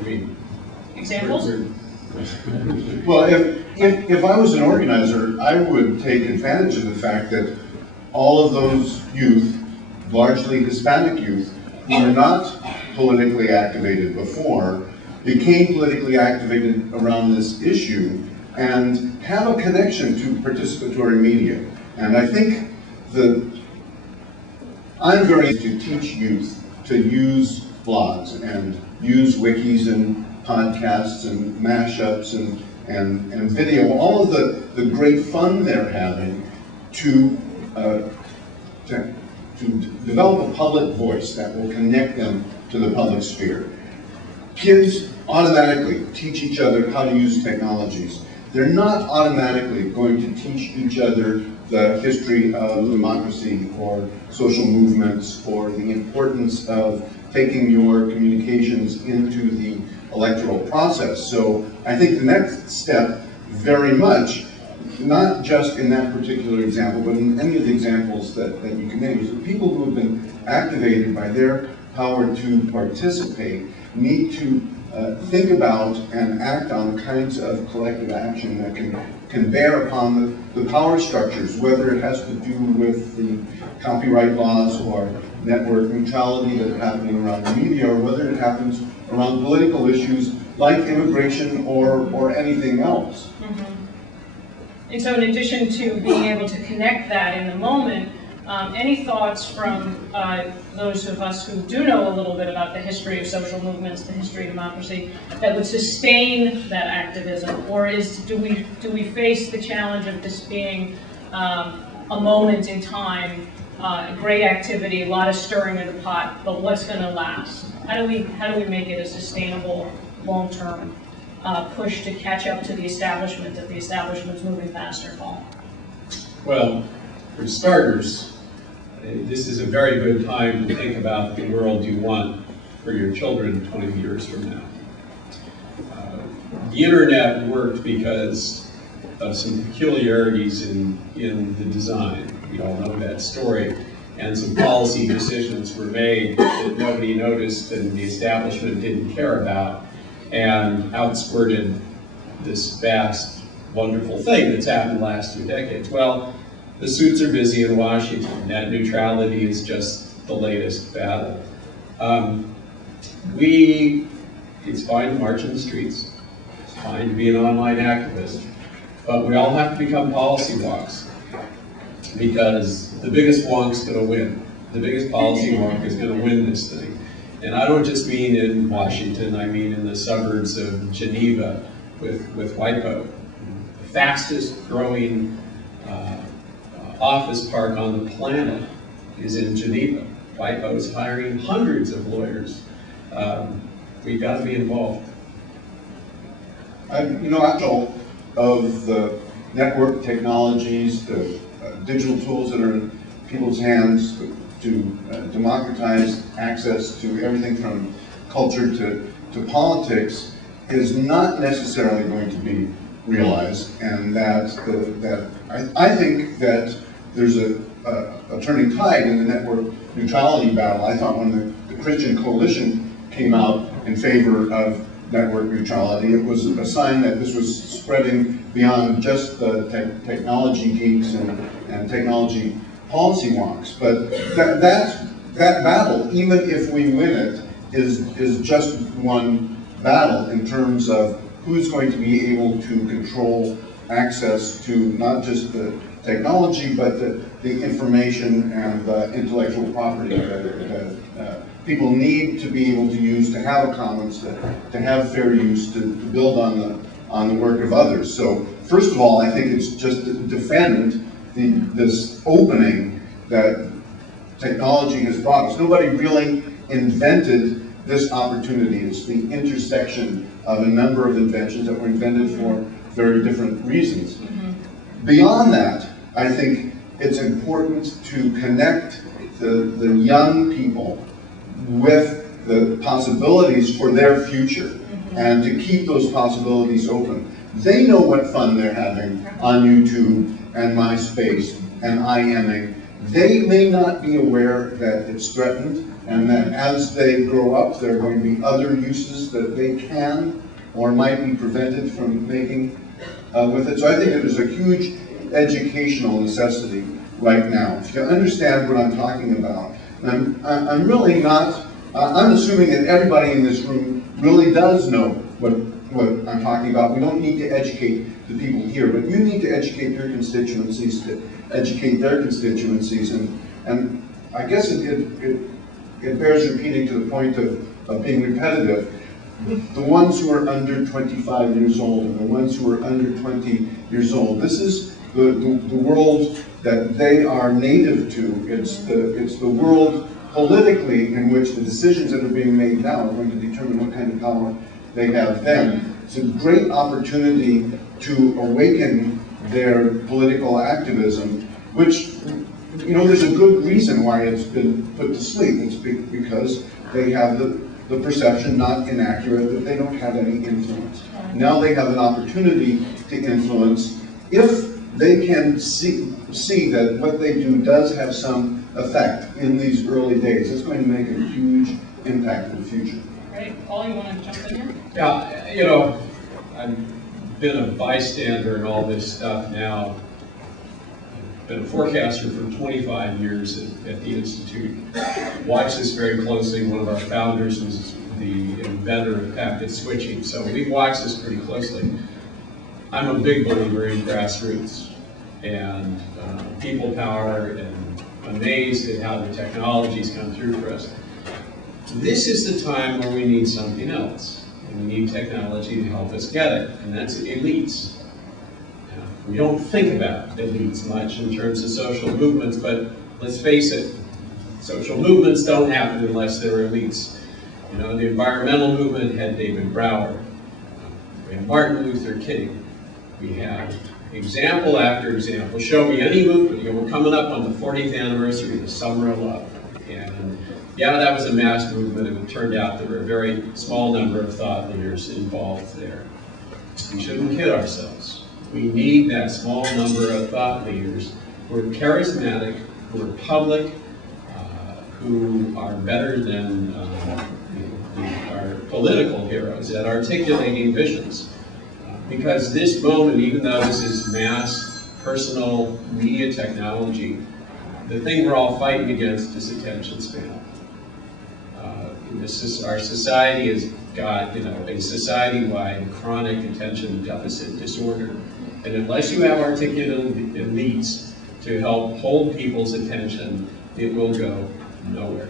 I mean, examples? Well, if I was an organizer, I would take advantage of the fact that all of those youth, largely Hispanic youth, who were not politically activated before, became politically activated around this issue and have a connection to participatory media. And I think I'm very to teach youth to use blogs and use wikis and podcasts and mashups and video, all of the great fun they're having to develop a public voice that will connect them to the public sphere. Kids automatically teach each other how to use technologies. They're not automatically going to teach each other the history of democracy or social movements or the importance of taking your communications into the electoral process. So I think the next step, very much, not just in that particular example, but in any of the examples that you can name, is the people who have been activated by their power to participate need to think about and act on the kinds of collective action that can bear upon the power structures, whether it has to do with the copyright laws or network neutrality that are happening around the media, or whether it happens around political issues like immigration or anything else. Mm-hmm. And so in addition to being able to connect that in the moment, any thoughts from those of us who do know a little bit about the history of social movements, the history of democracy, that would sustain that activism? Or do we face the challenge of this being a moment in time, great activity, a lot of stirring in the pot, but what's going to last? How do we make it a sustainable, long-term push to catch up to the establishment if the establishment's moving faster, Paul? well, for starters, this is a very good time to think about the world you want for your children 20 years from now. The internet worked because of some peculiarities in the design. We all know that story. And some policy decisions were made that nobody noticed and the establishment didn't care about, and outsquirted this vast, wonderful thing that's happened the last 2 decades. Well, the suits are busy in Washington. Net neutrality is just the latest battle. It's fine to march in the streets. It's fine to be an online activist. But we all have to become policy wonks, because the biggest wonk's going to win. The biggest policy wonk is going to win this thing. And I don't just mean in Washington, I mean in the suburbs of Geneva with WIPO. The fastest growing office park on the planet is in Geneva. WIPO is hiring hundreds of lawyers. We've got to be involved. I know of the network technologies, the digital tools that are in people's hands to democratize access to everything from culture to politics is not necessarily going to be realized, and that I think that there's a turning tide in the network neutrality battle. I thought when the Christian Coalition came out in favor of network neutrality, it was a sign that this was spreading beyond just the technology geeks and technology policy wonks. But that battle, even if we win it, is just one battle in terms of who's going to be able to control access to not just the technology, but the information and the intellectual property that people need to be able to use, to have a commons, to have fair use, to build on the work of others. So first of all, I think it's just to defend this opening that technology has brought us. Nobody really invented this opportunity. It's the intersection of a number of inventions that were invented for very different reasons. Mm-hmm. Beyond that, I think it's important to connect the young people with the possibilities for their future, mm-hmm. and to keep those possibilities open. They know what fun they're having on YouTube and MySpace and IMing. They may not be aware that it's threatened And that as they grow up, there are going to be other uses that they can or might be prevented from making with it. So I think it is a huge educational necessity right now. If you understand what I'm talking about, and I'm really not, I'm assuming that everybody in this room really does know what I'm talking about. We don't need to educate the people here, but you need to educate your constituencies to educate their constituencies. And I guess it bears repeating to the point of being repetitive. The ones who are under 25 years old and the ones who are under 20 years old, this is the world that they are native to. It's the world politically in which the decisions that are being made now are going to determine what kind of power they have then. It's a great opportunity to awaken their political activism, which, you know, there's a good reason why it's been put to sleep. It's because they have the perception, not inaccurate, that they don't have any influence. Now they have an opportunity to influence if they can see that what they do does have some effect in these early days. It's going to make a huge impact in the future. Great. Paul, you want to jump in here? Yeah, you know, I've been a bystander in all this stuff now. I've been a forecaster for 25 years at the Institute. Watched this very closely. One of our founders was the inventor of packet switching, so we've watched this pretty closely. I'm a big believer in grassroots and people power, and amazed at how the technologies come through for us. This is the time where we need something else, and we need technology to help us get it, and that's elites. Now, we don't think about elites much in terms of social movements, but let's face it, social movements don't happen unless there are elites. You know, the environmental movement had David Brower. We have Martin Luther King. We have example after example. Show me any movement. You know, we're coming up on the 40th anniversary of the Summer of Love. And yeah, that was a mass movement, and it turned out there were a very small number of thought leaders involved there. We shouldn't kid ourselves. We need that small number of thought leaders who are charismatic, who are public, who are better than our political heroes at articulating visions. Because this moment, even though this is mass, personal media technology, the thing we're all fighting against is attention span. Our society has got, you know, a society-wide chronic attention deficit disorder. And unless you have articulate elites to help hold people's attention, it will go nowhere.